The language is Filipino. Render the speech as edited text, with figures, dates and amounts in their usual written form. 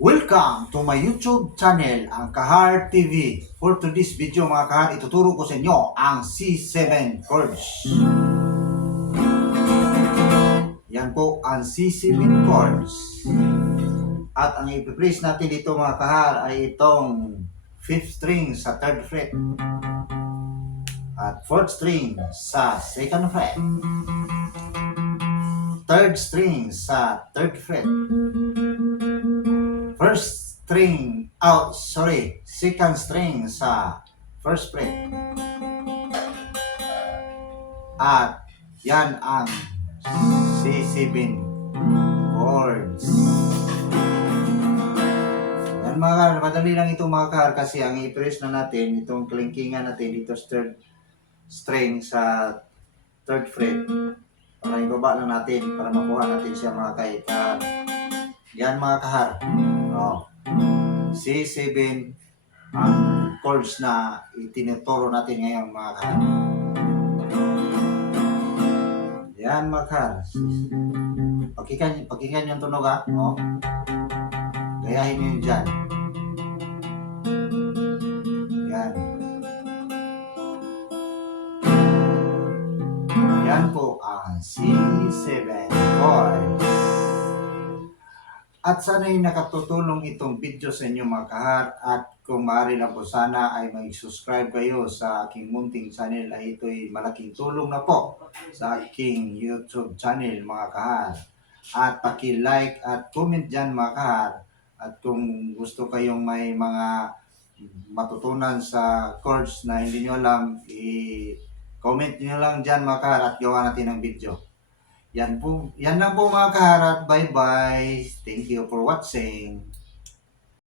Welcome to my YouTube channel, ang Kahar TV. For today's video mga kahar, ituturo ko sa inyo ang C7 chords. Yan po ang C7 chords. At ang ipipraise natin dito mga kahar ay itong 5th string sa 3rd fret. At 4th string sa 2nd fret. 3rd string sa 3rd fret. Second string sa 1st fret. At yan ang C7 chords. Yan mga kahar, madali lang ito mga kahar kasi ang i-press na natin, itong klingkingan natin dito sa 3rd string sa 3rd fret. Para ibaba lang natin, para makuha natin siya mga kahar. Yan mga kahar. C7 ang chords na itinuturo natin ngayon mga kahar. Yan mga kahar. Pakinggan yung tunog ha. Gayahin nyo yun dyan. Yan. Yan po ang C7 chords. At sana'y nakatutulong itong video sa inyo mga kahar. At kung maaari lang po sana ay mag-subscribe kayo sa aking munting channel ay ito'y malaking tulong na po sa aking YouTube channel mga kahar. At paki-like at comment dyan mga kahar. At kung gusto kayong may mga matutunan sa chords na hindi nyo alam, i-comment nyo lang dyan mga kahar at gawa natin ng video. Yan lang po mga kaharat. Bye-bye. Thank you for watching.